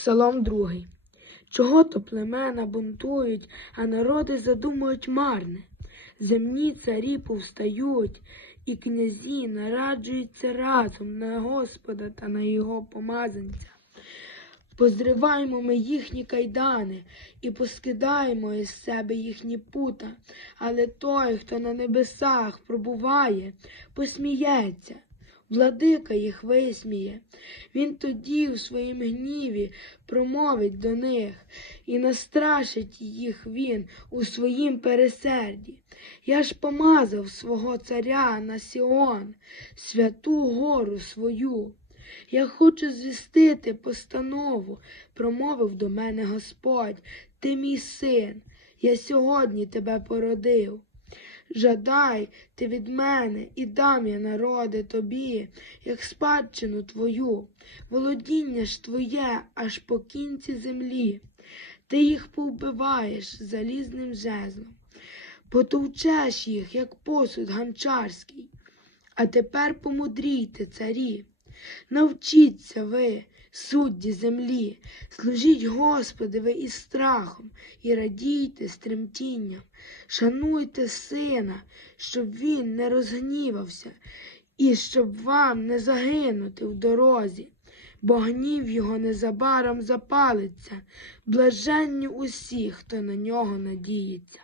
Псалом другий. Чого то племена бунтують, а народи задумують марне. Земні царі повстають, і князі нараджуються разом на Господа та на його помазанця. Позриваємо ми їхні кайдани і поскидаємо із себе їхні пута, але той, хто на небесах пробуває, посміється, владика їх висміє. Він тоді в своїм гніві промовить до них, і настрашить їх він у своїм пересерді. Я ж помазав свого царя на Сіон, святу гору свою. Я хочу звістити постанову, промовив до мене Господь, ти мій син, я сьогодні тебе породив. Жадай ти від мене і дам я народи тобі, як спадщину твою, володіння ж твоє аж по кінці землі. Ти їх повбиваєш залізним жезлом, потовчеш їх, як посуд ганчарський. А тепер помудрійте, царі. Навчіться ви, судді землі, служіть Господи із страхом і радійте з тремтінням, шануйте сина, щоб він не розгнівався, і щоб вам не загинути в дорозі, бо гнів його незабаром запалиться, блаженні усі, хто на нього надіється.